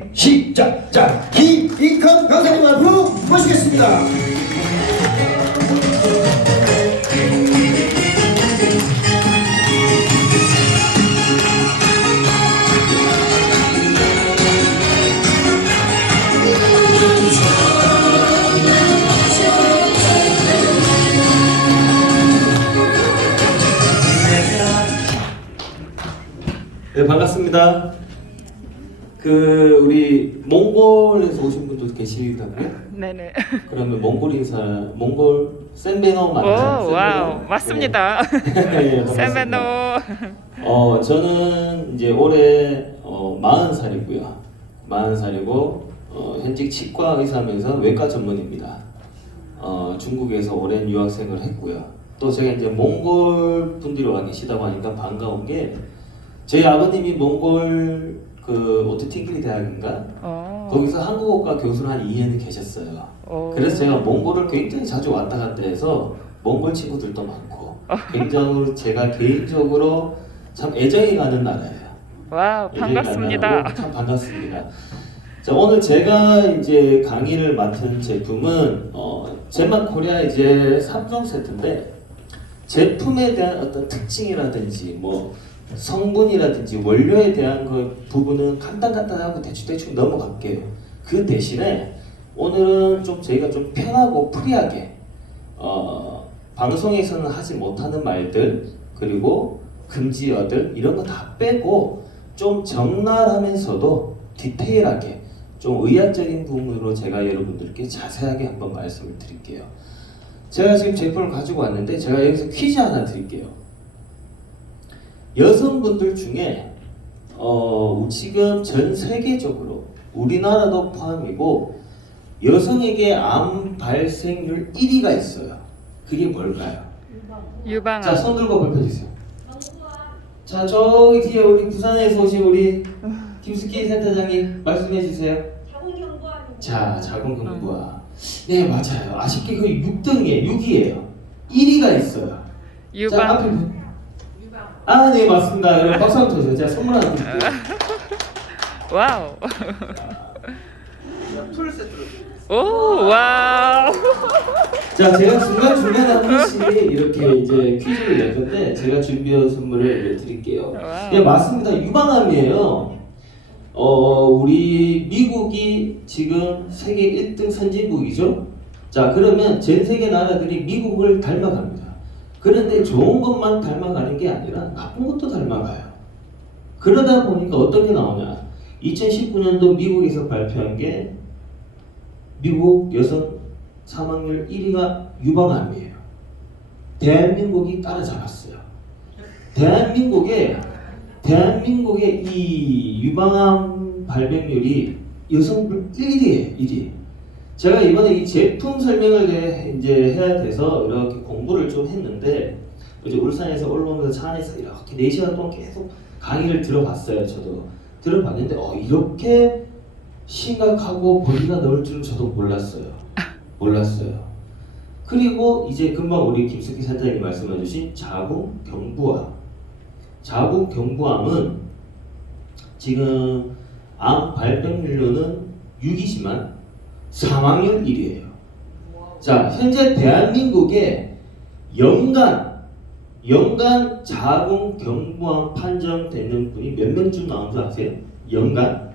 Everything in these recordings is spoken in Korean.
준비 시작. 자, 김익헌 강사님 앞으로 모시겠습니다. 네, 반갑습니다. 우리 몽골에서 오신 분도 계시다고요? 네네. 그러면 몽골 인사, 몽골 센베노 맞나요? 오, 와우, 맞습니다. 네, 세메노. 저는 이제 올해 40살이고요. 40살이고 현직 치과 의사면서 외과 전문입니다. 중국에서 오랜 유학생을 했고요. 또 제가 이제 몽골 분들이 와 계시다고 하니까 반가운 게 저희 아버님이 몽골 오트팅키리 대학인가 거기서 한국어과 교수를 한 2년 계셨어요. 그래서 제가 몽골을 굉장히 자주 왔다 갔다 해서 몽골 친구들도 많고 굉장히 제가 개인적으로 참 애정이 가는 나라예요. 와우, 반갑습니다. 참 반갑습니다. 자, 오늘 제가 이제 강의를 맡은 제품은 제맛 코리아 이제 3종 세트인데 제품에 대한 어떤 특징이라든지 뭐 성분이라든지 원료에 대한 그 부분은 간단하고 대충 넘어갈게요. 그 대신에 오늘은 좀 저희가 좀 편하고 프리하게 방송에서는 하지 못하는 말들 그리고 금지어들 이런 거 다 빼고 좀 적나라하면서도 디테일하게 좀 의학적인 부분으로 제가 여러분들께 자세하게 한번 말씀을 드릴게요. 제가 지금 제품을 가지고 왔는데 제가 여기서 퀴즈 하나 드릴게요. 여성분들 중에 지금 전 세계적으로 우리나라도 포함이고 여성에게 암 발생률 1위가 있어요. 그게 뭘까요? 유방암. 자, 손 들고 발표해주세요. 자, 저기 뒤에 우리 부산에서 오신 우리 김숙희 센터장님 말씀해주세요. 자, 자궁경부암. 네, 맞아요. 아쉽게 그 6등이에요. 6위에요. 1위가 있어요. 자, 유방. 앞에 아, 네, 맞습니다. 여러분 박수 한번 쳐주세요. 제가 선물 하나 드릴게요. 와우. 풀 세트로. 오, 와우. 자, 제가 중간중간에 한 번씩 이렇게 이제 퀴즈를 낼 건데 제가 준비한 선물을 드릴게요. 와우. 네, 맞습니다. 유방암이에요. 우리 미국이 지금 세계 1등 선진국이죠. 자, 그러면 전 세계 나라들이 미국을 닮아갑니다. 그런데 좋은 것만 닮아가는 게 아니라 나쁜 것도 닮아가요. 그러다 보니까 어떤 게 나오냐? 2019년도 미국에서 발표한 게 미국 여성 사망률 1위가 유방암이에요. 대한민국이 따라잡았어요. 대한민국의 이 유방암 발병률이 여성분 1위예요. 1위. 제가 이번에 이 제품 설명을 이제 해야 돼서 이렇게 공부를 좀 했는데 이제 울산에서 올라오면서 차 안에서 이렇게 4시간 동안 계속 강의를 들어봤어요. 저도 들어봤는데 이렇게 심각하고 범위가 넓을 줄은 저도 몰랐어요. 그리고 이제 금방 우리 김숙희 센터장님 말씀해주신 자궁경부암은 지금 암 발병률로는 6이지만 사망률 1위예요. 자, 현재 대한민국에 연간 자궁경부암 판정되는 분이 몇 명쯤 나오는 줄 아세요? 연간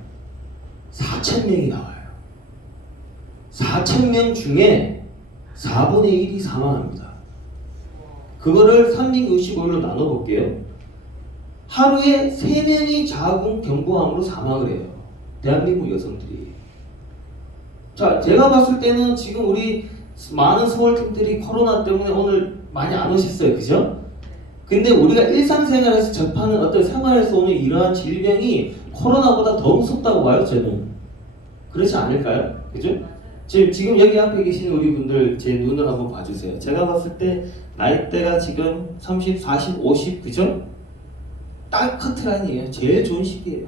4,000명이 나와요. 4,000명 중에 4분의 1이 사망합니다. 그거를 365일로 나눠볼게요. 하루에 3명이 자궁경부암으로 사망을 해요. 대한민국 여성들이. 자, 제가 봤을 때는 지금 우리 많은 서울팀들이 코로나 때문에 오늘 많이 안 오셨어요. 그죠? 근데 우리가 일상생활에서 접하는 어떤 생활에서 오는 이러한 질병이 코로나보다 더 무섭다고 봐요, 저는. 그렇지 않을까요? 그죠? 지금 여기 앞에 계신 우리 분들 제 눈을 한번 봐주세요. 제가 봤을 때 나이대가 지금 30, 40, 50, 그죠? 딱 커트라인이에요. 제일 좋은 시기예요.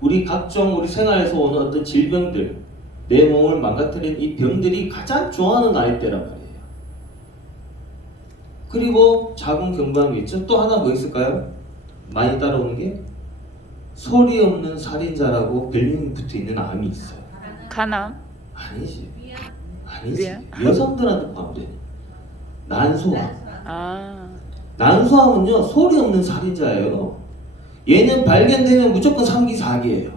우리 각종 우리 생활에서 오는 어떤 질병들, 내 몸을 망가뜨린 이 병들이 가장 좋아하는 나이대란 말이에요. 그리고 자궁경부암이 있죠. 또 하나 뭐 있을까요? 많이 따라오는 게 소리 없는 살인자라고 별명이 붙어 있는 암이 있어요. 가나? 아니지. 아니지. 왜요? 여성들한테 포함돼. 난소암. 아, 난소암은요 소리 없는 살인자예요. 얘는 발견되면 무조건 3기 4기예요.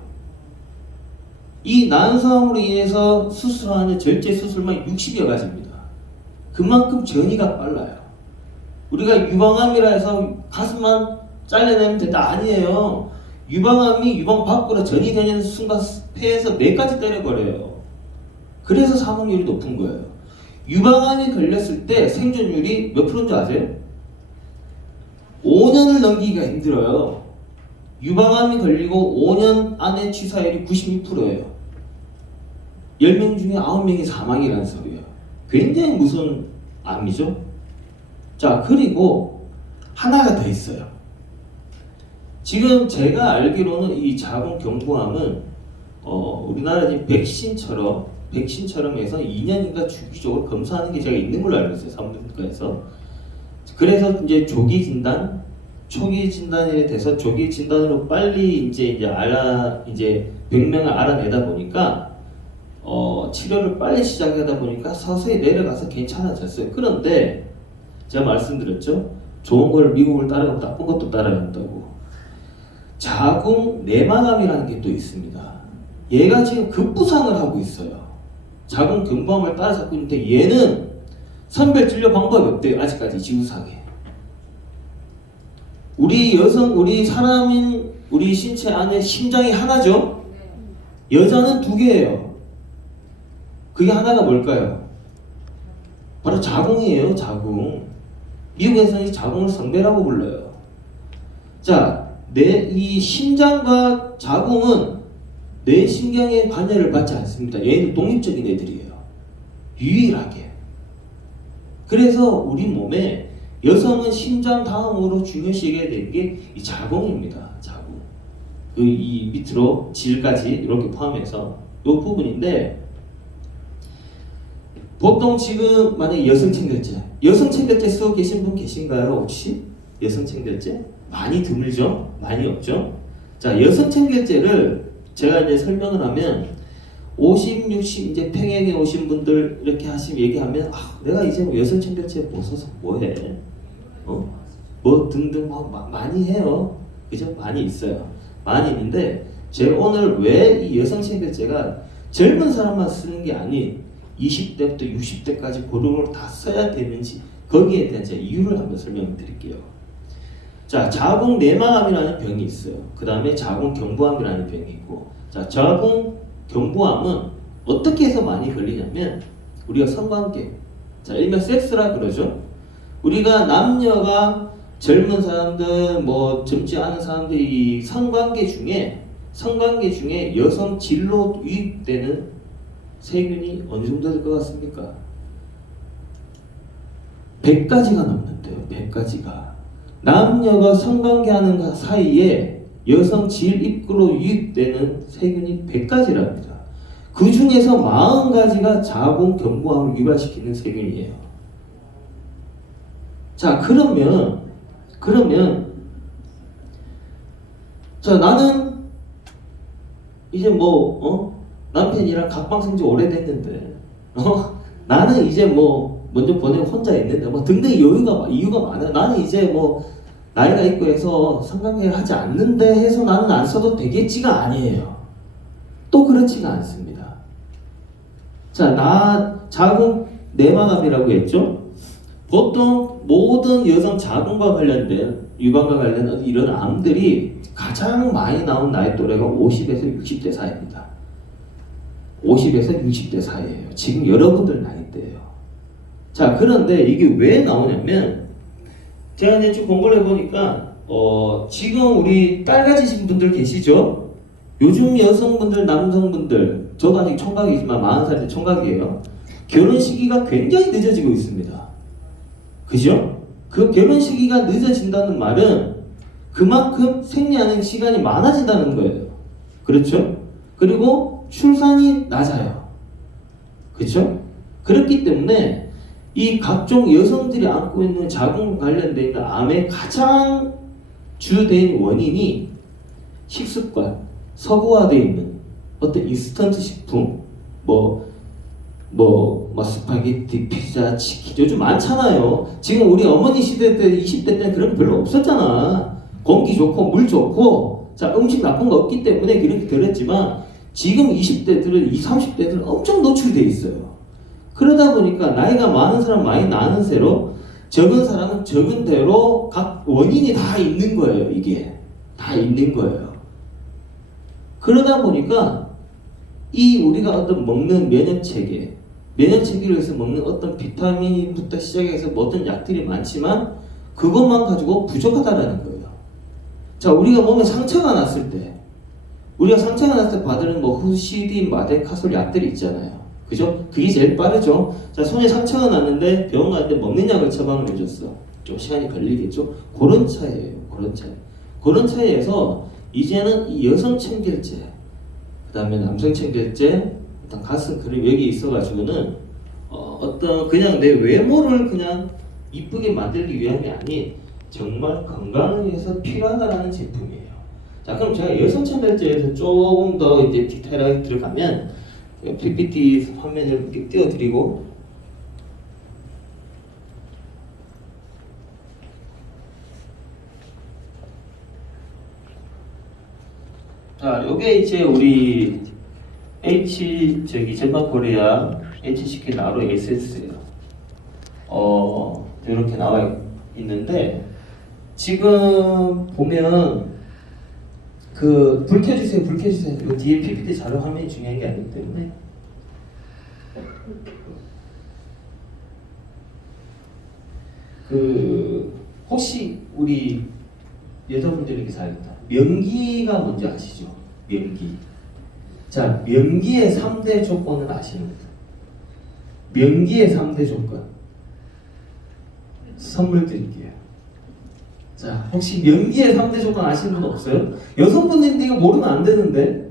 이 난소암으로 인해서 수술하는 절제 수술만 60여 가지입니다. 그만큼 전이가 빨라요. 우리가 유방암이라 해서 가슴만 잘라내면 된다 아니에요. 유방암이 유방 밖으로 전이 되는 순간 폐에서 뇌까지 때려버려요. 그래서 사망률이 높은 거예요. 유방암이 걸렸을 때 생존율이 몇 프로인 줄 아세요? 5년을 넘기기가 힘들어요. 유방암이 걸리고 5년 안에 취사율이 92%예요. 10명 중에 9명이 사망이라는 소리예요. 굉장히 무서운 암이죠. 자, 그리고 하나가 더 있어요. 지금 제가 알기로는 이 자궁경부암은 우리나라 지금 백신처럼 해서 2년인가 주기적으로 검사하는 게 제가 있는 걸로 알고 있어요. 산부인과에서. 그래서 이제 조기 진단에 대해서 조기 진단으로 빨리 이제 병명을 알아내다 보니까 치료를 빨리 시작하다 보니까 서서히 내려가서 괜찮아졌어요. 그런데 제가 말씀드렸죠. 좋은 걸 미국을 따라가고 나쁜 것도 따라간다고. 자궁 내막암이라는 게 또 있습니다. 얘가 지금 급부상을 하고 있어요. 자궁 경부암을 따라잡고 있는데 얘는 선별 진료 방법이 없대요. 아직까지 지구상에. 우리 신체 안에 심장이 하나죠. 여자는 2개예요. 그게 하나가 뭘까요? 바로 자궁이에요. 자궁. 미국에서는 자궁을 성배라고 불러요. 자, 이 심장과 자궁은 뇌신경의 관여를 받지 않습니다. 얘는 독립적인 애들이에요. 유일하게. 그래서 우리 몸에 여성은 심장 다음으로 중요시해야 되는 게 이 자궁입니다. 자궁. 이 밑으로 질까지 이렇게 포함해서 이 부분인데 보통 지금 만약에 여성청결제 쓰고 계신 분 계신가요? 혹시? 여성청결제? 많이 드물죠? 많이 없죠? 자, 여성청결제를 제가 이제 설명을 하면 50, 60 이제 평행에 오신 분들 이렇게 얘기하면 내가 이제 뭐 여성청결제 못 써서 뭐해? 뭐 등등 많이 해요. 그죠? 많이 있어요. 많이 있는데 제가 오늘 왜 이 여성청결제가 젊은 사람만 쓰는 게 아닌 20대부터 60대까지 고루고루 다 써야 되는지 거기에 대한 제가 이유를 한번 설명을 드릴게요. 자, 자궁 내막암이라는 병이 있어요. 그 다음에 자궁 경부암이라는 병이 있고, 자, 자궁 경부암은 어떻게 해서 많이 걸리냐면 우리가 성관계, 자, 일명 섹스라 그러죠. 우리가 남녀가 젊은 사람들, 뭐 젊지 않은 사람들 이 성관계 중에 여성 질로 유입되는 세균이 어느 정도 될 것 같습니까? 100가지가 넘는데요. 100가지가. 남녀가 성관계하는 사이에 여성 질 입구로 유입되는 세균이 100가지랍니다. 그 중에서 40가지가 자궁 경부암을 유발시키는 세균이에요. 자, 그러면 자, 나는 이제 남편이랑 각방 생지 오래됐는데 나는 이제 먼저 보내고 혼자 있는데 등등 이유가 많아요. 나는 이제 나이가 있고 해서 성관계를 하지 않는데 해서 나는 안 써도 되겠지가 아니에요. 또 그렇지가 않습니다. 자, 자궁 내막암이라고 했죠. 보통 모든 여성 자궁과 관련된 유방과 관련된 이런 암들이 가장 많이 나온 나이 또래가 50에서 60대 사이입니다. 50에서 60대 사이예요. 지금 여러분들 나이대예요. 자, 그런데 이게 왜 나오냐면 제가 이제 쭉 공부를 해보니까 지금 우리 딸 가지신 분들 계시죠? 요즘 여성분들, 남성분들, 저도 아직 총각이지만 40살인데 총각이에요. 결혼 시기가 굉장히 늦어지고 있습니다. 그죠? 그 결혼 시기가 늦어진다는 말은 그만큼 생리하는 시간이 많아진다는 거예요. 그렇죠? 그리고 출산이 낮아요. 그렇죠? 그렇기 때문에 이 각종 여성들이 안고 있는 자궁 관련된 암의 가장 주된 원인이 식습관, 서구화되어 있는 어떤 인스턴트 식품, 뭐 스파게티, 피자, 치킨 요즘 많잖아요. 지금 우리 어머니 시대 때 20대 때는 그런 게 별로 없었잖아. 공기 좋고 물 좋고 자 음식 나쁜 거 없기 때문에 그렇게 그랬지만 지금 20대들은 20, 30대들은 엄청 노출돼 있어요. 그러다 보니까 나이가 많은 사람 많이 나는 대로 적은 사람은 적은 대로 각 원인이 다 있는 거예요. 이게 다 있는 거예요. 그러다 보니까 이 우리가 어떤 먹는 면역체계를 해서 먹는 어떤 비타민부터 시작해서 모든 약들이 많지만 그것만 가지고 부족하다라는 거예요. 자, 우리가 몸에 상처가 났을 때 받는 뭐 후시딘, 마데카솔 약들이 있잖아요. 그죠? 그게 제일 빠르죠. 자, 손에 상처가 났는데 병원 갈 때 먹는 약을 처방을 해줬어. 좀 시간이 걸리겠죠? 그런 차이예요. 그런 차이에서 이제는 이 여성 청결제, 그 다음에 남성 청결제, 일단 가슴 그림 여기 있어가지고는 어떤 그냥 내 외모를 그냥 이쁘게 만들기 위함이 아닌 정말 건강을 위해서 필요하다라는 제품이에요. 자, 그럼 제가 여성 청결제에서 조금 더 이제 디테일하게 들어가면 PPT 화면을 이렇게 띄워드리고 자, 요게 이제 우리 젠마코리아 HCK 나로 에센스예요. 이렇게 나와 있는데 지금 보면 불 켜주세요. 요 뒤에 PPT 자료 화면이 중요한 게 아니기 때문에 혹시 우리 여자분들에게 잘했다. 명기가 뭔지 아시죠? 명기. 자, 명기의 3대 조건은 아십니까? 명기의 3대 조건. 선물 드릴게요. 자, 혹시 명기의 3대 조건 아시는 분 없어요? 여성분들인데 이거 모르면 안 되는데.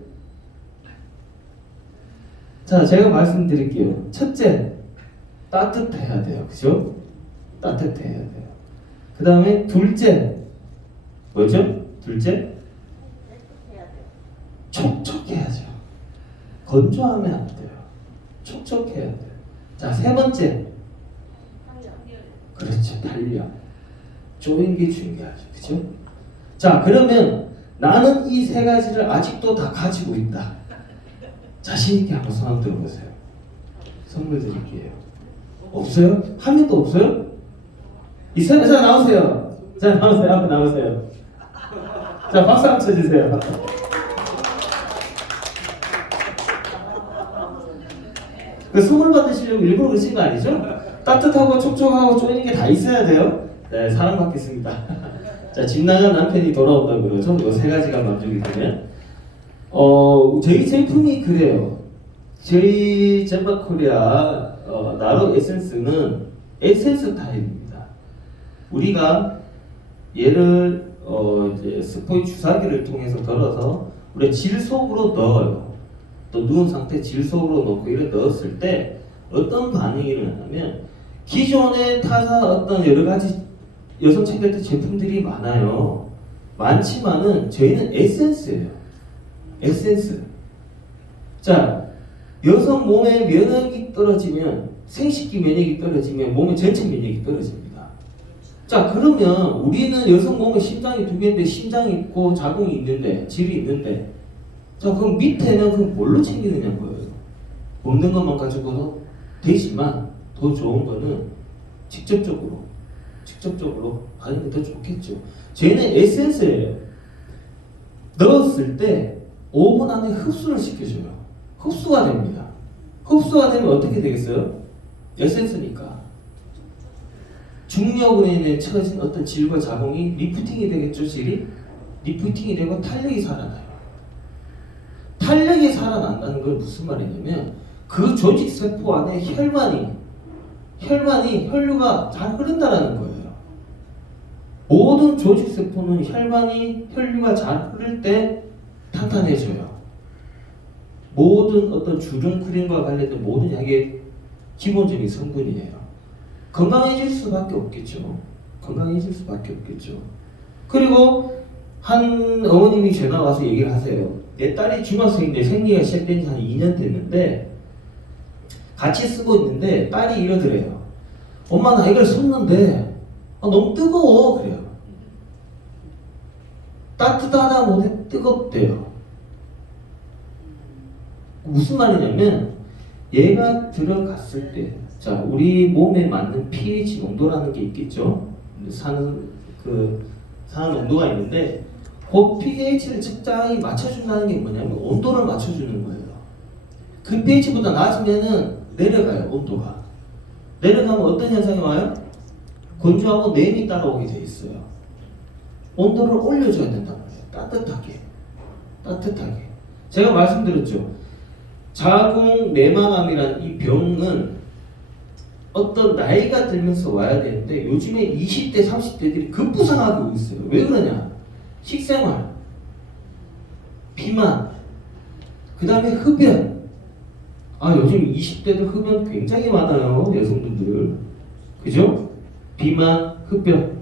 자, 제가 말씀드릴게요. 첫째, 따뜻해야 돼요. 그죠? 따뜻해야 돼요. 그 다음에 둘째, 뭐죠? 둘째? 촉촉해야죠. 건조하면 안 돼요. 촉촉해야 돼요. 자, 세 번째. 그렇죠. 탄력. 쪼인 게 중요하죠. 그죠? 자, 그러면 나는 이 세 가지를 아직도 다 가지고 있다. 자신있게 한번 손 한번 들어보세요. 선물 드릴게요. 없어요? 한 명도 없어요? 있어요? 자, 나오세요. 자, 나오세요. 앞에 나오세요. 자, 박수 한번 쳐주세요. 선물 받으시려고 일부러 그러신 거 아니죠? 따뜻하고 촉촉하고 쪼이는 게 다 있어야 돼요. 네, 사랑받겠습니다. 자, 집 나간 남편이 돌아온다고 그러죠? 이 세 가지가 만족이 되면 저희 제품이 그래요. 저희 젠마코리아 나로 에센스는 에센스 타입입니다. 우리가 얘를 이제 스포이 주사기를 통해서 덜어서 우리 질 속으로 넣어요. 또 누운 상태 질 속으로 넣고 이를 넣었을 때 어떤 반응이 일어나냐면 기존의 타사 어떤 여러 가지 여성 청결제 제품들이 많아요. 많지만은 저희는 에센스예요. 에센스. 자, 여성 몸의 면역이 떨어지면 생식기 면역이 떨어지면 몸의 전체 면역이 떨어집니다. 자, 그러면 우리는 여성 몸에 심장이 두 개인데 심장이 있고 자궁이 있는데 질이 있는데 자, 그럼 밑에는 그럼 뭘로 챙기느냐 거예요. 먹는 것만 가지고도 되지만 더 좋은 거는 직접적으로 하는 게 더 좋겠죠. 저희는 에센스예요. 넣었을 때 5분 안에 흡수를 시켜줘요. 흡수가 됩니다. 흡수가 되면 어떻게 되겠어요? 에센스니까 중력원에 처진 어떤 질과 자궁이 리프팅이 되겠죠. 질이 리프팅이 되고 탄력이 살아나요. 탄력이 살아난다는 건 무슨 말이냐면 그 조직 세포 안에 혈류가 잘 흐른다라는 거예요. 모든 조직 세포는 혈류가 잘 흐를 때 탄탄해져요. 모든 어떤 주름 크림과 관련된 모든 약의 기본적인 성분이에요. 건강해질 수밖에 없겠죠. 그리고 한 어머님이 전화 와서 얘기를 하세요. 내 딸이 중학생인데 생리가 시작된 지 한 2년 됐는데 같이 쓰고 있는데 딸이 이러더래요. 엄마 나 이걸 썼는데 너무 뜨거워 그래요. 따뜻하다 못해 뜨겁대요. 무슨 말이냐면 얘가 들어갔을 때, 자 우리 몸에 맞는 pH 농도라는 게 있겠죠. 사는 농도가 있는데 그 pH를 적당히 맞춰준다는 게 뭐냐면 온도를 맞춰주는 거예요. 그 pH보다 낮으면은 내려가요. 온도가 내려가면 어떤 현상이 와요? 건조하고 냄이 따라오게 돼 있어요. 온도를 올려줘야 된단 말이에요. 따뜻하게. 제가 말씀드렸죠. 자궁 내막암이라는 이 병은 어떤 나이가 들면서 와야 되는데 요즘에 20대, 30대들이 급부상하고 있어요. 왜 그러냐? 식생활, 비만, 그 다음에 흡연. 요즘 20대들 흡연 굉장히 많아요. 여성분들. 그죠? 비만, 흡연.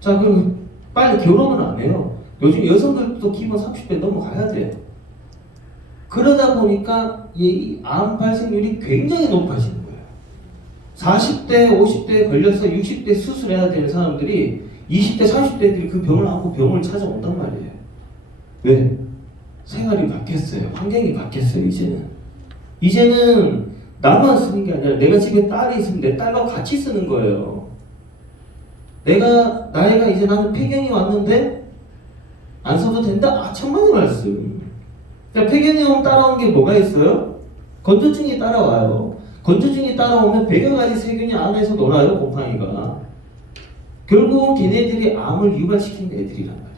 자, 그럼 빨리 결혼을 안 해요. 요즘 여성들도 기본 30대 넘어가야 돼. 그러다 보니까 이 암 발생률이 굉장히 높아지는 거예요. 40대, 50대에 걸려서 60대 수술해야 되는 사람들이 20대, 30대들이 그 병을 안고 병을 찾아온단 말이에요. 왜? 생활이 바뀌었어요. 환경이 바뀌었어요. 이제는 나만 쓰는 게 아니라 내가 집에 딸이 있으면 내 딸과 같이 쓰는 거예요. 나이가 이제 나는 폐경이 왔는데 안 써도 된다? 천만의 말씀. 그러니까 폐경이 오면 따라온 게 뭐가 있어요? 건조증이 따라와요. 건조증이 따라오면 100여 가지 세균이 안에서 놀아요, 곰팡이가. 결국은 걔네들이 암을 유발시킨 애들이란 말이에요.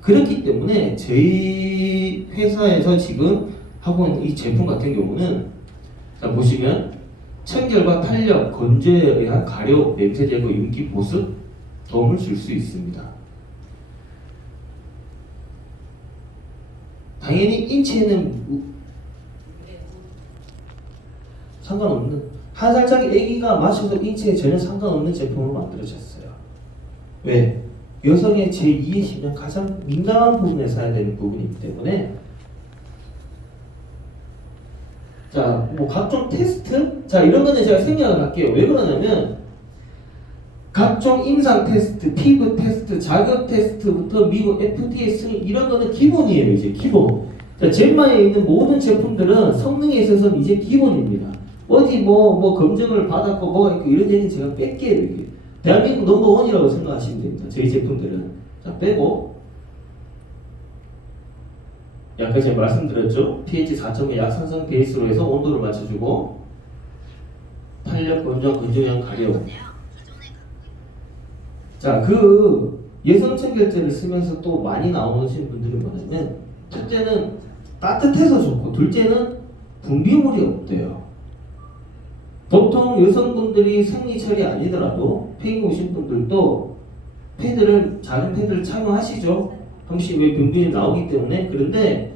그렇기 때문에 저희 회사에서 지금 하고 있는 이 제품 같은 경우는 자 보시면 청결과 탄력, 건조에 의한 가려, 냄새 제거, 윤기 보습 도움을 줄 수 있습니다. 당연히 인체에는 상관없는 한 살짜리 아기가 마셔도 인체에 전혀 상관없는 제품을 만들어졌어요. 왜? 여성의 제2의 심장 가장 민감한 부분에 사야 되는 부분이기 때문에 자, 각종 테스트? 자, 이런 거는 제가 생략을 할게요. 왜 그러냐면 각종 임상 테스트, 피부 테스트, 자격 테스트부터 미국 FDA 승인 이런 거는 기본이에요. 이제 기본. 자, 젠마에 있는 모든 제품들은 성능에 있어서는 이제 기본입니다. 어디 검증을 받았고 뭐가 있고 이런 얘기는 제가 뺄게요. 이게. 대한민국 넘버원이라고 생각하시면 됩니다. 저희 제품들은. 자, 빼고 아까 제가 말씀드렸죠. pH 4.5 약산성 베이스로 해서 온도를 맞춰주고 탄력, 건조형, 가려. 자, 그 여성 청결제를 쓰면서 또 많이 나오시는 분들이 뭐냐면 첫째는 따뜻해서 좋고 둘째는 분비물이 없대요. 보통 여성분들이 생리철이 아니더라도 폐경 오신 분들도 작은 패드를 착용하시죠. 혹시 왜 분비물이 나오기 때문에. 그런데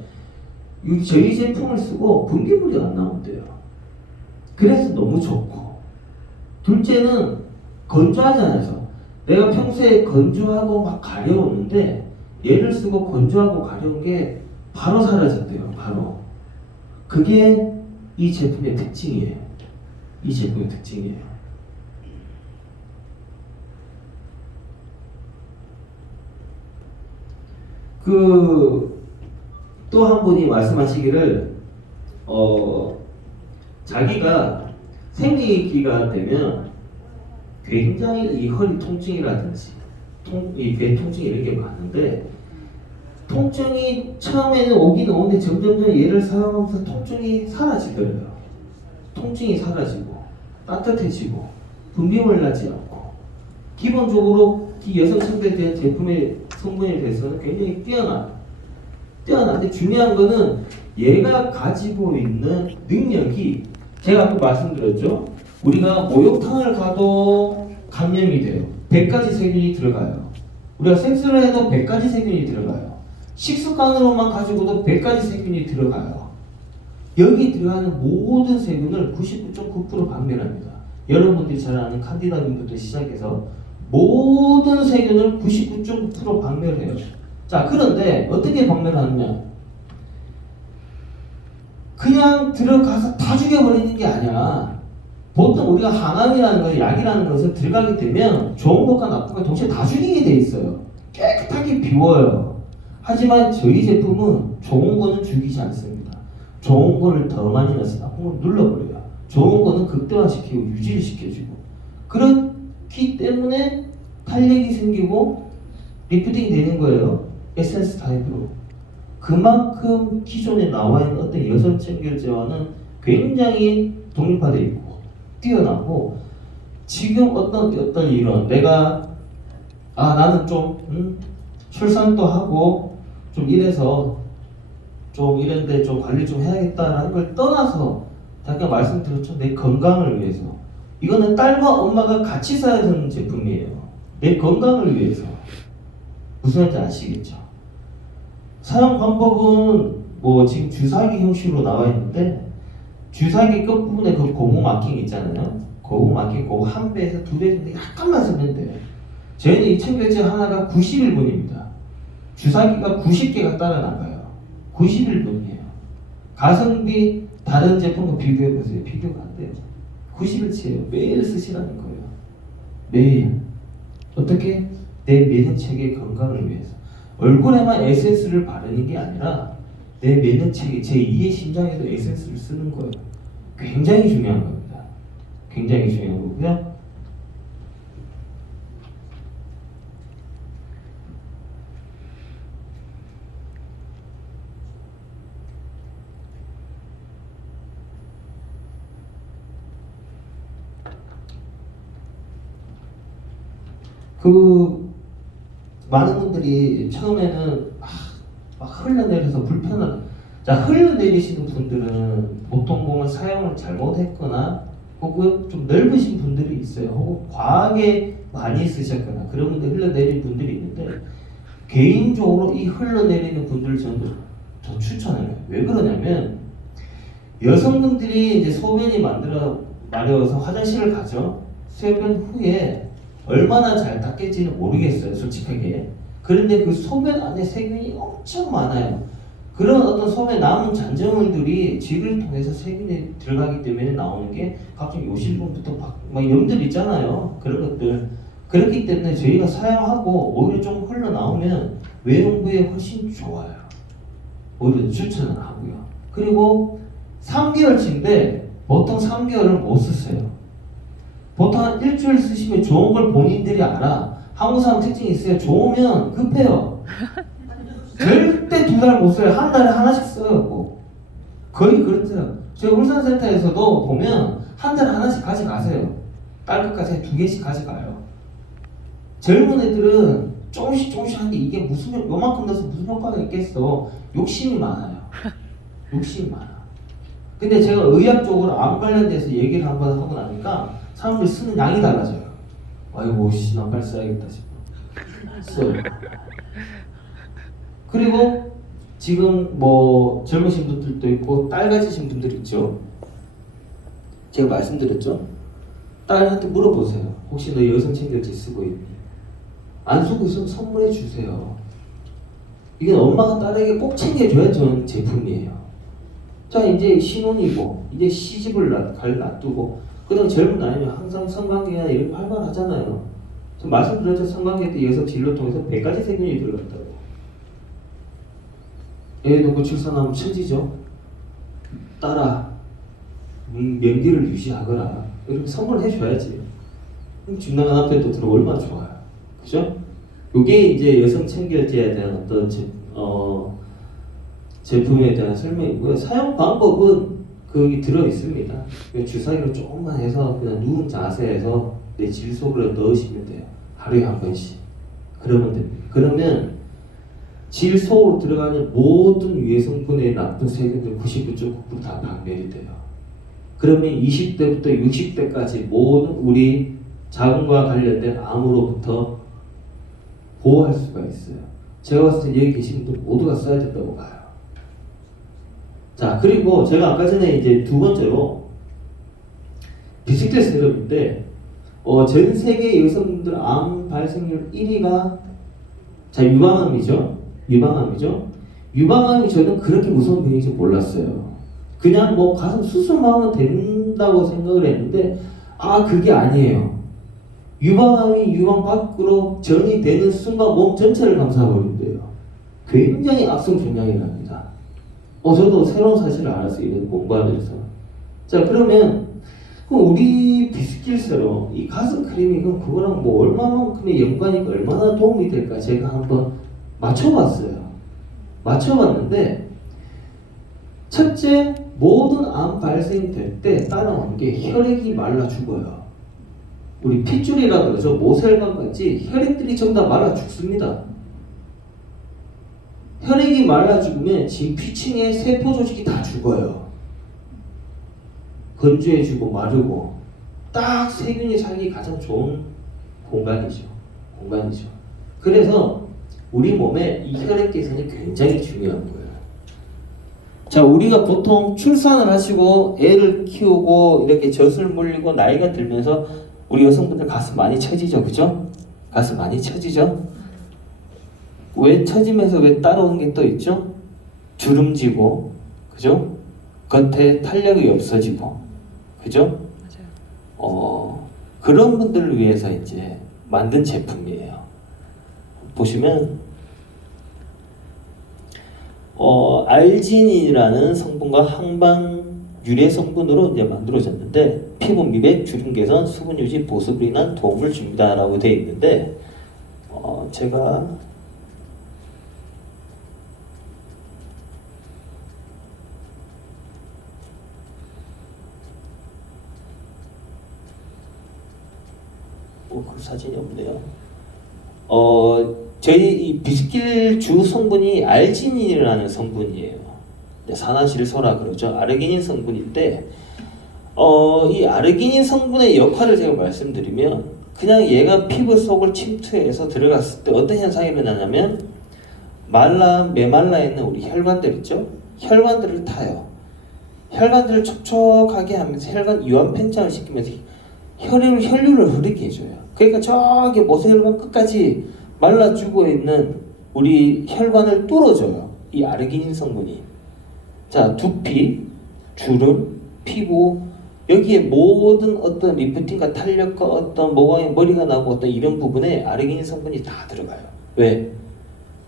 저희 제품을 쓰고 분비물이 안 나온대요. 그래서 너무 좋고 둘째는 건조하잖아요. 내가 평소에 건조하고 막 가려웠는데 얘를 쓰고 건조하고 가려운 게 바로 사라졌대요. 바로. 그게 이 제품의 특징이에요. 또 한 분이 말씀하시기를 자기가 생리기가 되면 굉장히 이 허리 통증이라든지 이 배 통증 이런 게 많은데 통증이 처음에는 오기는 오는데 점점 얘를 사용하면서 통증이 사라지더래요. 통증이 사라지고 따뜻해지고 분비물 나지 않고 기본적으로 이 여성 청결에 대한 제품의 성분에 대해서는 굉장히 뛰어난데 중요한 거는 얘가 가지고 있는 능력이 제가 아까 말씀드렸죠. 우리가 목욕탕을 가도 감염이 돼요. 100가지 세균이 들어가요. 우리가 섹스를 해도 100가지 세균이 들어가요. 식습관으로만 가지고도 100가지 세균이 들어가요. 여기 들어가는 모든 세균을 99.9% 박멸합니다. 여러분들이 잘 아는 칸디다균부터 시작해서 모든 세균을 99.9% 박멸해요. 자, 그런데 어떻게 박멸하느냐? 그냥 들어가서 다 죽여버리는 게 아니야. 보통 우리가 항암이라는 거, 약이라는 것을 들어가게 되면 좋은 것과 나쁜 걸 동시에 다 죽이게 돼 있어요. 깨끗하게 비워요. 하지만 저희 제품은 좋은 거는 죽이지 않습니다. 좋은 거를 더 많이 넣어서 나쁜 걸 눌러버려요. 좋은 거는 극대화시키고 유지를 시켜주고. 그렇기 때문에 탄력이 생기고 리프팅이 되는 거예요. 에센스 타입으로. 그만큼 기존에 나와 있는 어떤 여성 청결제와는 굉장히 독립화되어 있고 뛰어나고, 지금 어떤 이런 내가 나는 좀 출산도 하고 좀 이래서 좀 이런데 좀 관리 좀 해야겠다라는 걸 떠나서 잠깐 말씀드렸죠. 내 건강을 위해서. 이거는 딸과 엄마가 같이 써야 되는 제품이에요. 내 건강을 위해서. 무슨 말인지 아시겠죠? 사용 방법은 뭐 지금 주사기 형식으로 나와 있는데, 주사기 끝부분에 그 고무 마킹 있잖아요. 고무 마킹 그거 한 배에서 두 배 정도 약간만 쓰면 돼요. 저희는 이 청결제 하나가 91분입니다. 주사기가 90개가 따라 나가요. 91분이에요. 가성비 다른 제품과 비교해 보세요. 비교가 안 돼요. 90일치예요. 매일 쓰시라는 거예요. 매일. 어떻게? 내 면역체계 건강을 위해서. 얼굴에만 에센스를 바르는 게 아니라 내 면역체계, 제2의 심장에도 에센스를 쓰는 거예요. 굉장히 중요한 겁니다. 굉장히 중요한 거고요. 많은 분들이 처음에는 막 흘러내려서 불편하다. 자, 흘러내리시는 분들은 보통 보면 사용을 잘못했거나 혹은 좀 넓으신 분들이 있어요. 혹은 과하게 많이 쓰셨거나 그런 분들 흘러내리는 분들이 있는데, 개인적으로 이 흘러내리는 분들 저는 더 추천해요. 왜 그러냐면, 여성분들이 이제 소변이 마려워서 화장실을 가죠. 소변 후에 얼마나 잘 닦일지는 모르겠어요, 솔직하게. 그런데 그 소변 안에 세균이 엄청 많아요. 그런 어떤 소변 남은 잔여물들이 쥐를 통해서 세균이 들어가기 때문에 나오는 게 각종 요실금부터 막 염들 있잖아요. 그런 것들. 그렇기 때문에 저희가 사용하고 오히려 좀 흘러나오면 외용부에 훨씬 좋아요. 오히려 추천을 하고요. 그리고 3개월치인데 보통 3개월을 못 쓰세요. 보통 한 일주일 쓰시면 좋은 걸 본인들이 알아. 한국 사람 특징이 있어요. 좋으면 급해요. 절대 2달 못 써요. 한 달에 하나씩 써요. 뭐. 거의 그렇더라고요. 저희 울산센터에서도 보면 한 달에 하나씩 가져가세요. 딸 것까지 2개씩 가져가요. 젊은 애들은 조금씩 하는데 이게 무슨 요만큼 넣어서 무슨 효과가 있겠어. 욕심이 많아요. 욕심이 많아. 근데 제가 의학적으로 암 관련돼서 얘기를 한번 하고 나니까 사람들이 쓰는 양이 달라져요. 아이고, 난 빨리 써야겠다 싶어. 써요. 그리고 지금 뭐 젊으신 분들도 있고 딸 가지신 분들 있죠. 제가 말씀드렸죠. 딸한테 물어보세요. 혹시 너 여성 청결제 쓰고 있니? 안 쓰고 있으면 선물해 주세요. 이건 엄마가 딸에게 꼭 챙겨줘야 좋은 제품이에요. 자, 이제 신혼이고 이제 시집을 놔두고 그다음 젊은 나이면 항상 성관계나 이런 거 활발하잖아요. 저 말씀드렸죠. 성관계 때 여성 진료 통해서 100가지 세균이 들어갔다고. 애 놓고 출산하면 처지죠. 딸아, 명기를 유지하거라. 이렇게 선물을 해줘야지. 중랑한 남편도 들어 얼마나 좋아요. 그죠? 요게 이제 여성 청결제에 대한 어떤 제품에 대한 설명이고요. 사용 방법은 거기 들어 있습니다. 주사기로 조금만 해서 그냥 누운 자세에서 내 질 속으로 넣으시면 돼요. 하루에 한 번씩. 그러면 됩니다. 그러면 질 속으로 들어가는 모든 유해 성분의 나쁜 세균들 99.9% 다 박멸이 돼요. 그러면 20대부터 60대까지 모든 우리 자궁과 관련된 암으로부터 보호할 수가 있어요. 제가 봤을 때 여기 계신 분들 모두가 써야 된다고 봐요. 자, 그리고 제가 아까 전에 이제 두 번째로 비스켓 세럼인데 전 세계 여성분들 암 발생률 1위가 자 유방암이죠. 유방암이 저는 그렇게 무서운 병인지 몰랐어요. 그냥 뭐 가슴 수술만 하면 된다고 생각을 했는데 그게 아니에요. 유방암이 유방 밖으로 전이 되는 순간 몸 전체를 감싸버린대요. 굉장히 악성 종양이랍니다. 저도 새로운 사실을 알았어요. 이런 공부하면서. 자 그러면 우리 비스킷으로 이 가슴 크림이 그거랑 뭐 얼마만큼의 연관이 얼마나 도움이 될까 제가 한번 맞춰봤어요. 맞춰봤는데 첫째, 모든 암 발생될 때 따라오는 게 혈액이 말라 죽어요. 우리 핏줄이라 그러죠. 모셀과 같이 혈액들이 전부 다 말라 죽습니다. 혈액이 말라 죽으면 진피층의 세포 조직이 다 죽어요. 건조해지고 마르고 딱 세균이 살기 가장 좋은 공간이죠. 그래서 우리 몸에 이 혈액 개선이 굉장히 중요한 거예요. 자, 우리가 보통 출산을 하시고 애를 키우고 이렇게 젖을 물리고 나이가 들면서 우리 여성분들 가슴 많이 처지죠, 그죠? 가슴 많이 처지죠? 왜 처지면서 왜 따라오는 게 또 있죠? 주름지고, 그죠? 겉에 탄력이 없어지고, 그죠? 맞아요. 그런 분들을 위해서 이제 만든 제품이에요. 보시면 알지닌이라는 성분과 항방 유래 성분으로 이제 만들어졌는데 피부 미백, 주름 개선, 수분 유지, 보습을 인한 도움을 줍니다라고 되어 있는데 제가 그 사진이 없네요. 저희 이 비스킬 주 성분이 알지닌이라는 성분이에요. 산화질소라 그러죠. 아르기닌 성분인데 이 아르기닌 성분의 역할을 제가 말씀드리면 그냥 얘가 피부 속을 침투해서 들어갔을 때 어떤 현상이 일어나냐면 메말라 있는 우리 혈관들 있죠? 혈관들을 타요. 혈관들을 촉촉하게 하면서 혈관 이완 팽창을 시키면서 혈류를 흐르게 해줘요. 그러니까 저기 모세혈관 끝까지 말라 죽어 있는 우리 혈관을 뚫어줘요. 이 아르기닌 성분이. 자, 두피, 주름, 피부 여기에 모든 어떤 리프팅과 탄력과 어떤 모공에 머리가 나고 어떤 이런 부분에 아르기닌 성분이 다 들어가요. 왜?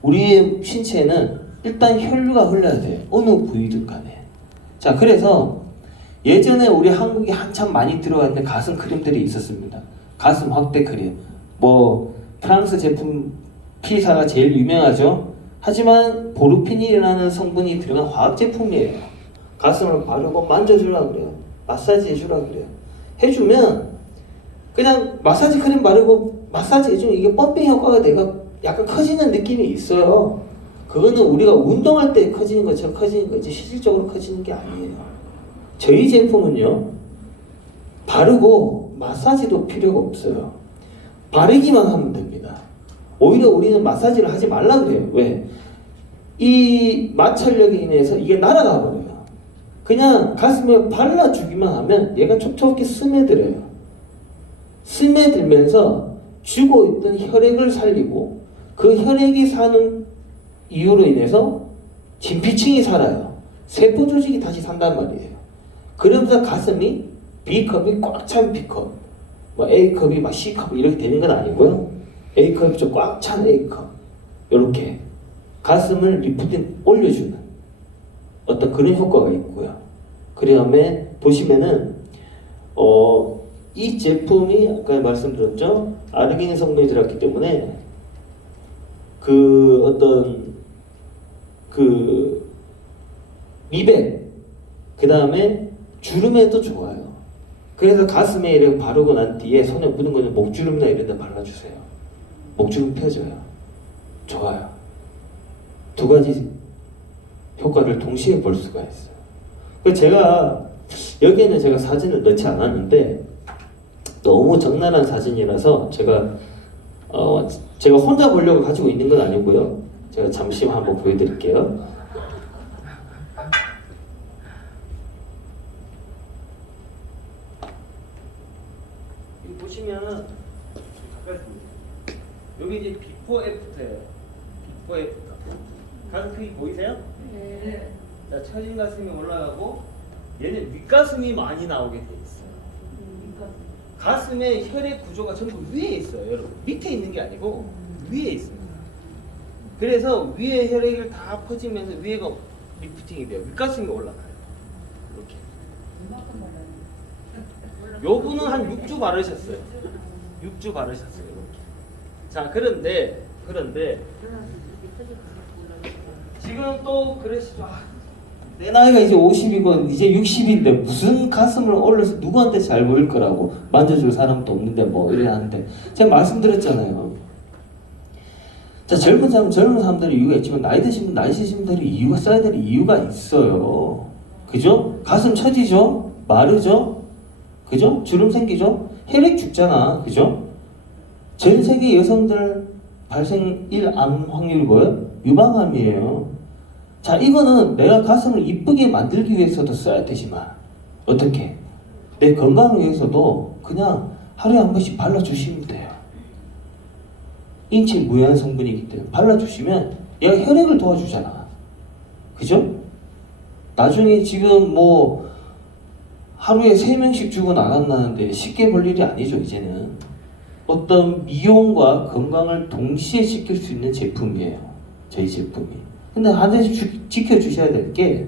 우리의 신체에는 일단 혈류가 흘러야 돼요. 어느 부위든 간에. 자, 그래서 예전에 우리 한국에 한참 많이 들어가 있는 가슴 크림들이 있었습니다. 가슴 확대 크림. 뭐 프랑스 제품 P사가 제일 유명하죠. 하지만 보르피닌이라는 성분이 들어간 화학 제품이에요. 가슴을 바르고 만져주라 그래요. 마사지 해주라 그래요. 해주면 그냥 마사지 크림 바르고 마사지 해주면 이게 펌핑 효과가 내가 약간 커지는 느낌이 있어요. 그거는 우리가 운동할 때 커지는 것처럼 커지는 거지 실질적으로 커지는 게 아니에요. 저희 제품은요 바르고 마사지도 필요가 없어요. 바르기만 하면 됩니다. 오히려 우리는 마사지를 하지 말라 그래요. 왜? 이 마찰력에 인해서 이게 날아가 버려요. 그냥 가슴에 발라주기만 하면 얘가 촉촉하게 스며들어요. 스며들면서 죽어있던 혈액을 살리고 그 혈액이 사는 이유로 인해서 진피층이 살아요. 세포 조직이 다시 산단 말이에요. 그러면서 가슴이 B컵이 꽉 찬 B컵, 뭐 A컵이 막 C컵 이렇게 되는 건 아니고요. A컵이 좀 꽉 찬 A컵 이렇게 가슴을 리프팅 올려주는 어떤 그런 효과가 있고요. 그 다음에 보시면은 이 제품이 아까 말씀드렸죠. 아르기닌 성분이 들어갔기 때문에 그 어떤 그 미백 그 다음에 주름에도 좋아요. 그래서 가슴에 이렇게 바르고 난 뒤에 손에 묻은 거는 목주름이나 이런 데 발라주세요. 목주름 펴져요. 좋아요. 두 가지 효과를 동시에 볼 수가 있어요. 제가 여기에는 제가 사진을 넣지 않았는데 너무 적나라한 사진이라서 제가 혼자 보려고 가지고 있는 건 아니고요. 제가 잠시만 한번 보여드릴게요. 보시면 가까이 보세요. 여기 이제 비포 애프터예요. 비포 애프터. 가슴 크기 보이세요? 네. 자, 처진 가슴이 올라가고 얘는 윗가슴이 많이 나오게 돼 있어요. 가슴의 혈액 구조가 전부 위에 있어요, 여러분. 밑에 있는 게 아니고 위에 있습니다. 그래서 위에 혈액을 다 퍼지면서 위에가 리프팅이 돼요. 윗가슴이 올라가요. 이렇게. 요 분은 한 6주 바르셨어요. 6주 바르셨어요. 이렇게. 자, 그런데 지금 또 그러시죠. 내 나이가 이제 50이고 이제 60인데 무슨 가슴을 올려서 누구한테 잘 보일 거라고 만져줄 사람도 없는데 뭐 이래 하는데 제가 말씀드렸잖아요. 자, 젊은 사람들이 이유가 있지만 나이 드신 분들이 이유가 써야 될 이유가 있어요. 그죠? 가슴 처지죠? 마르죠? 그죠? 주름 생기죠? 혈액 죽잖아. 그죠? 전 세계 여성들 발생 1암 확률이 뭐예요? 유방암이에요. 자, 이거는 내가 가슴을 이쁘게 만들기 위해서도 써야 되지만 어떻게? 내 건강을 위해서도 그냥 하루에 한 번씩 발라주시면 돼요. 인체 무해한 성분이기 때문에 발라주시면 얘가 혈액을 도와주잖아. 그죠? 나중에 지금 뭐 하루에 3명씩 주고 나간다는데 쉽게 볼 일이 아니죠. 이제는 어떤 미용과 건강을 동시에 지킬 수 있는 제품이에요. 저희 제품이. 근데 한 가지 지켜주셔야 될 게,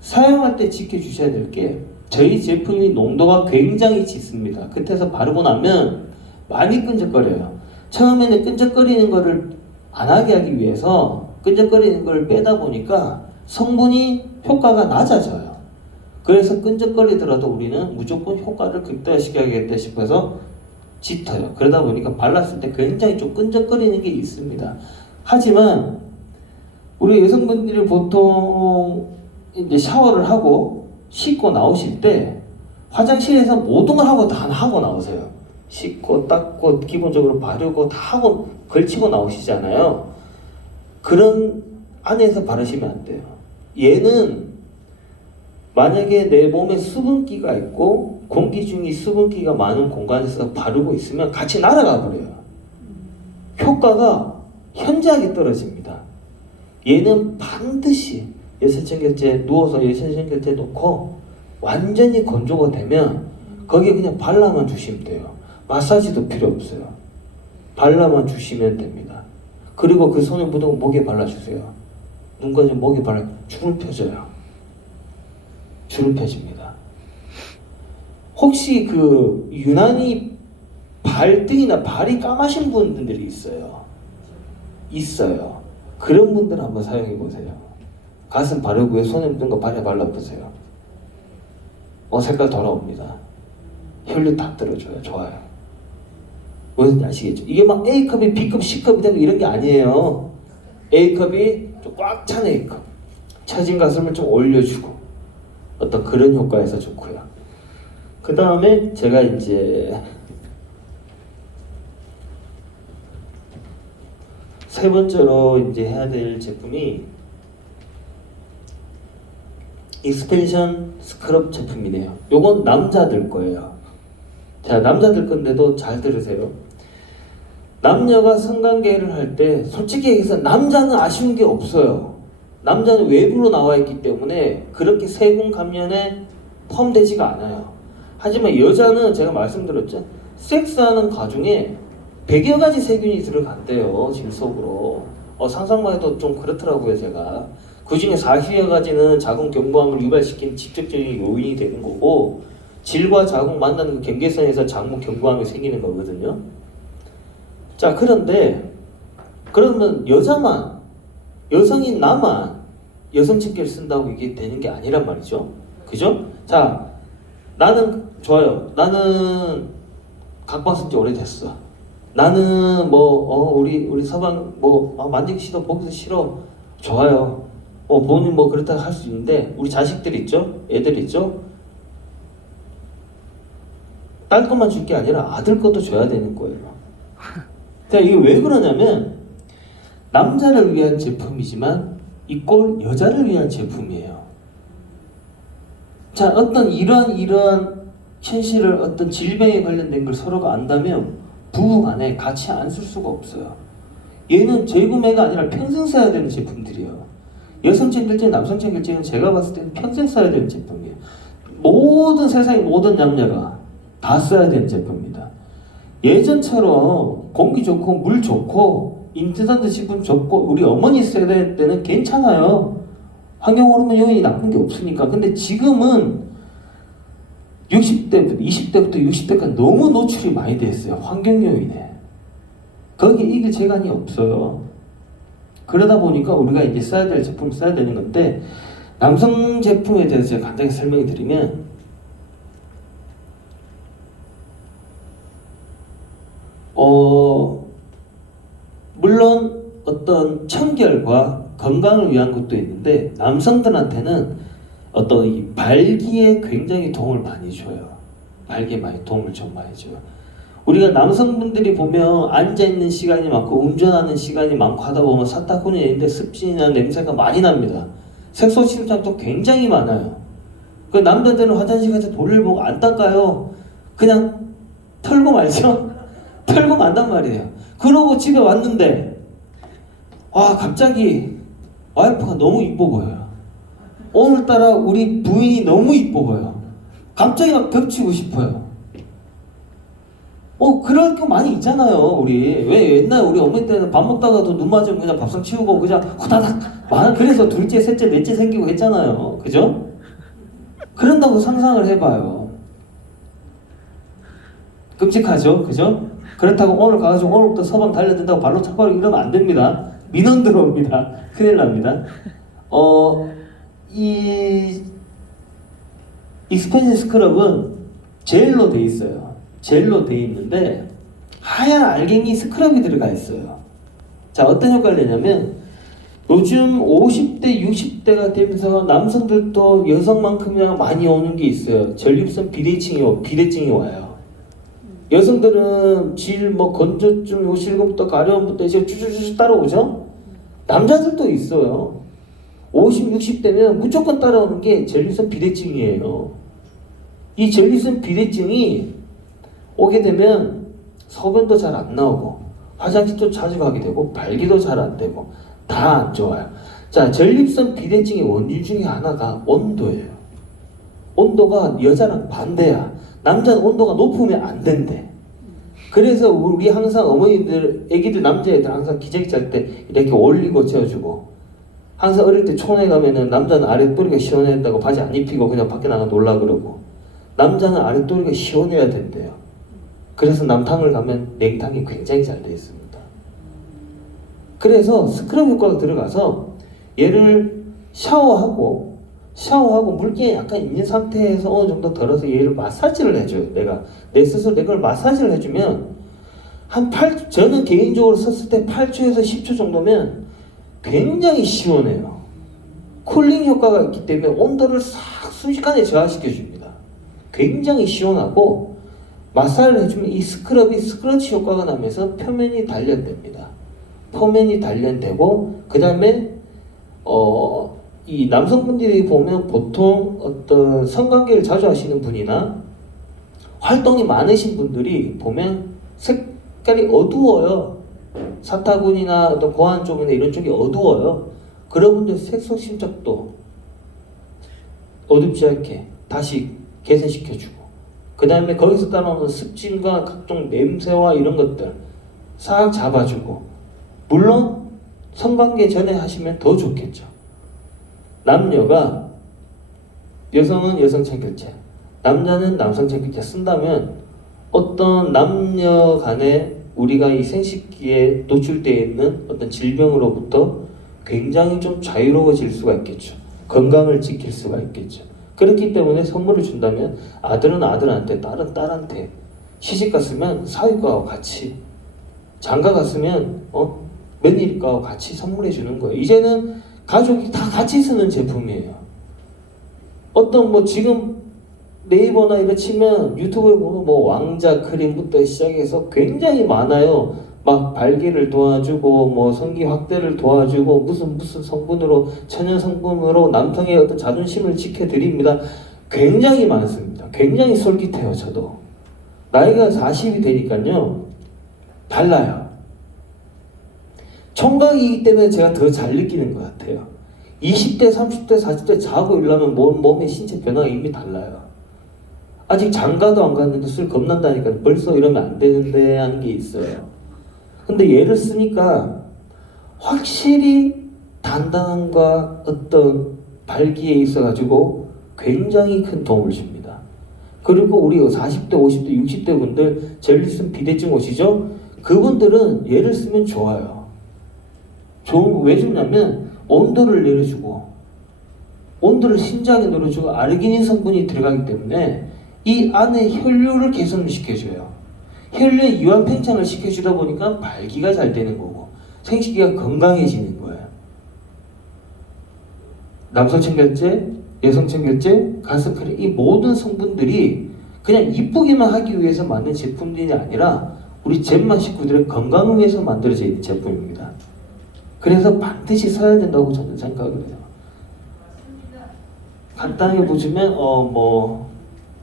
사용할 때 지켜주셔야 될 게, 저희 제품이 농도가 굉장히 짙습니다. 끝에서 바르고 나면 많이 끈적거려요. 처음에는 끈적거리는 거를 안 하게 하기 위해서 끈적거리는 걸 빼다 보니까 성분이 효과가 낮아져요. 그래서 끈적거리더라도 우리는 무조건 효과를 극대화시켜야겠다 싶어서 짙어요. 그러다 보니까 발랐을 때 굉장히 좀 끈적거리는 게 있습니다. 하지만 우리 여성분들이 보통 이제 샤워를 하고 씻고 나오실 때 화장실에서 모든 걸 하고 다 하고 나오세요. 씻고 닦고 기본적으로 바르고 다 하고 걸치고 나오시잖아요. 그런 안에서 바르시면 안 돼요. 얘는 만약에 내 몸에 수분기가 있고 공기 중에 수분기가 많은 공간에서 바르고 있으면 같이 날아가 버려요. 효과가 현저하게 떨어집니다. 얘는 반드시 여세천결제 누워서 여세천결제 놓고 완전히 건조가 되면 거기에 그냥 발라만 주시면 돼요. 마사지도 필요 없어요. 발라만 주시면 됩니다. 그리고 그 손에 묻은 목에 발라주세요. 눈까지 목에 발라 주름 펴져요. 주름 펴집니다. 혹시 그 유난히 발등이나 발이 까마신 분들이 있어요. 그런 분들은 한번 사용해 보세요. 가슴 바르고 손에 묻은 거 발에 발라보세요. 색깔 돌아옵니다. 혈류 다 떨어져요. 좋아요. 무슨 아시겠죠? 이게 막 A컵이 B컵, C컵이 되고 이런 게 아니에요. A컵이 좀 꽉 찬 A컵. 처진 가슴을 좀 올려주고 어떤 그런 효과에서 좋고요. 그 다음에 제가 이제 세 번째로 이제 해야 될 제품이 익스펜션 스크럽 제품이네요. 요건 남자들 거예요. 자, 남자들 건데도 잘 들으세요. 남녀가 성관계를 할 때 솔직히 얘기해서 남자는 아쉬운 게 없어요. 남자는 외부로 나와 있기 때문에 그렇게 세균 감염에 포함되지가 않아요. 하지만 여자는 제가 말씀드렸죠. 섹스하는 과정에 100여 가지 세균이 들어간대요. 질 속으로. 상상만 해도 좀 그렇더라고요. 제가. 그 중에 40여 가지는 자궁 경부암을 유발시키는 직접적인 요인이 되는 거고, 질과 자궁 만나는 그 경계선에서 자궁 경부암이 생기는 거거든요. 자, 그런데 그러면 여성인 나만 여성침개를 쓴다고 이게 되는 게 아니란 말이죠. 그죠? 자, 나는 좋아요. 나는 각방 쓴 지 오래됐어. 나는 우리 서방 만지기 싫어, 보기도 싫어. 좋아요. 본인 그렇다고 할 수 있는데 우리 자식들 있죠? 애들 있죠? 딸 것만 줄 게 아니라 아들 것도 줘야 되는 거예요. 자, 이게 왜 그러냐면 남자를 위한 제품이지만 이꼴 여자를 위한 제품이에요. 자, 어떤 이러한 현실을 어떤 질병에 관련된 걸 서로가 안다면 부부 간에 같이 안 쓸 수가 없어요. 얘는 재구매가 아니라 평생 써야 되는 제품들이에요. 여성층 결제, 남성층 결제는 제가 봤을 때는 평생 써야 되는 제품이에요. 모든 세상의 모든 남녀가 다 써야 되는 제품입니다. 예전처럼 공기 좋고 물 좋고 인스턴트 식품 좋고 우리 어머니 세대 때는 괜찮아요. 환경 호르몬 요인이 나쁜 게 없으니까. 근데 지금은 60대부터 20대부터 60대까지 너무 노출이 많이 돼 있어요. 환경 요인에. 거기에 이길 재간이 없어요. 그러다 보니까 우리가 이제 써야 될 제품을 써야 되는 건데, 남성 제품에 대해서 제가 간단히 설명을 드리면, 물론 어떤 청결과 건강을 위한 것도 있는데, 남성들한테는 어떤 이 발기에 굉장히 도움을 많이 줘요. 발기에 많이 도움을 좀 많이 줘요. 우리가 남성분들이 보면 앉아있는 시간이 많고 운전하는 시간이 많고 하다 보면 사타구니에 있는데 습진이나 냄새가 많이 납니다. 색소 침착도 굉장히 많아요. 그 남자들은 화장실 가서 볼일 보고 안 닦아요. 그냥 털고 말죠. 털고 만단 말이에요. 그러고 집에 왔는데 와, 갑자기 와이프가 너무 이뻐 보여요. 오늘따라 우리 부인이 너무 이뻐 보여. 갑자기 막 겹치고 싶어요. 그럴 게 많이 있잖아요. 우리 왜 옛날 우리 어머니 때는 밥 먹다가도 눈 맞으면 그냥 밥상 치우고 그냥 후다닥 그래서 둘째, 셋째, 넷째 생기고 했잖아요. 그죠? 그런다고 상상을 해봐요. 끔찍하죠? 그죠? 그렇다고 오늘 가가지고 오늘부터 서방 달려든다고 발로 차버리고 이러면 안 됩니다. 민원 들어옵니다. 큰일 납니다. 이 익스펜시 스크럽은 젤로 돼 있어요. 젤로 돼 있는데 하얀 알갱이 스크럽이 들어가 있어요. 자, 어떤 효과를 내냐면 요즘 50대, 60대가 되면서 남성들도 여성만큼이나 많이 오는 게 있어요. 전립선 비대증이 와요. 여성들은 건조증, 요실금부터 가려움부터 이제 쭈쭈쭈 따라오죠? 남자들도 있어요. 50, 60대면 무조건 따라오는 게 전립선 비대증이에요. 이 전립선 비대증이 오게 되면 소변도 잘 안 나오고 화장실도 자주 가게 되고 발기도 잘 안 되고 다 안 좋아요. 자, 전립선 비대증의 원인 중에 하나가 온도예요. 온도가 여자랑 반대야. 남자는 온도가 높으면 안 된대. 그래서 우리 항상 어머니들, 애기들, 남자애들 항상 기저귀 짤 때 이렇게 올리고 재워주고, 항상 어릴 때 촌에 가면은 남자는 아랫도리가 시원했다고 바지 안 입히고 그냥 밖에 나가 놀라 그러고, 남자는 아랫도리가 시원해야 된대요. 그래서 남탕을 가면 냉탕이 굉장히 잘 되어 있습니다. 그래서 스크럽 효과가 들어가서 얘를 샤워하고 물기에 약간 있는 상태에서 어느 정도 덜어서 얘를 마사지를 해줘요. 내 스스로 내 걸 마사지를 해주면 저는 개인적으로 썼을 때 8초에서 10초 정도면 굉장히 시원해요. 쿨링 효과가 있기 때문에 온도를 싹 순식간에 저하시켜 줍니다. 굉장히 시원하고, 마사지를 해주면 이 스크럽이 스크러치 효과가 나면서 표면이 단련됩니다. 표면이 단련되고, 그 다음에 이 남성분들이 보면 보통 어떤 성관계를 자주 하시는 분이나 활동이 많으신 분들이 보면 색깔이 어두워요. 사타구니나 어떤 고환 쪽이나 이런 쪽이 어두워요. 그런 분들 색소 침착도 어둡지 않게 다시 개선시켜주고, 그 다음에 거기서 따라오는 습진과 각종 냄새와 이런 것들 싹 잡아주고, 물론 성관계 전에 하시면 더 좋겠죠. 남녀가, 여성은 여성 청결제, 남자는 남성 청결제 쓴다면 어떤 남녀 간에 우리가 이 생식기에 노출되어 있는 어떤 질병으로부터 굉장히 좀 자유로워질 수가 있겠죠. 건강을 지킬 수가 있겠죠. 그렇기 때문에 선물을 준다면 아들은 아들한테, 딸은 딸한테, 시집 갔으면 사위과와 같이, 장가 갔으면 며느리과와 같이 선물해 주는 거예요. 이제는 가족이 다 같이 쓰는 제품이에요. 지금 네이버나 이런 치면 유튜브에 보면 왕자 크림부터 시작해서 굉장히 많아요. 막 발기를 도와주고 성기 확대를 도와주고 무슨 성분으로, 천연 성분으로 남성의 어떤 자존심을 지켜드립니다. 굉장히 많습니다. 굉장히 솔깃해요. 저도 나이가 40이 되니까요 달라요. 총각이기 때문에 제가 더 잘 느끼는 것 같아요. 20대, 30대, 40대 자고 일어나면 몸의 신체 변화가 이미 달라요. 아직 장가도 안 갔는데 술 겁난다니까 벌써 이러면 안 되는데 하는 게 있어요. 근데 얘를 쓰니까 확실히 단단함과 어떤 발기에 있어가지고 굉장히 큰 도움을 줍니다. 그리고 우리 40대, 50대, 60대 분들 젤리슨 비대증 오시죠? 그분들은 얘를 쓰면 좋아요. 왜 좋냐면 온도를 내려주고 온도를 심장에 내려주고 아르기닌 성분이 들어가기 때문에 이 안에 혈류를 개선을 시켜줘요. 혈류의 이완 팽창을 시켜주다 보니까 발기가 잘 되는 거고 생식기가 건강해지는 거예요. 남성 청결제, 여성 청결제, 가스크림 이 모든 성분들이 그냥 이쁘기만 하기 위해서 만든 제품들이 아니라 우리 젠마 식구들의 건강을 위해서 만들어져 있는 제품입니다. 그래서 반드시 써야 된다고 저는 생각을 해요. 간단하게 보시면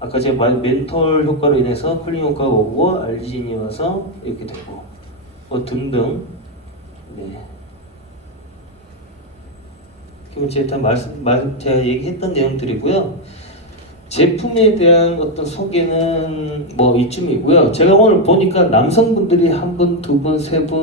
아까 제가 말 멘톨 효과로 인해서 쿨링 효과가 오고 알지닌이 와서 이렇게 되고 등등. 네. 기본 제가 제가 얘기했던 내용들이고요. 제품에 대한 어떤 소개는 이쯤이고요. 제가 오늘 보니까 남성분들이 한 분, 두 분, 세 분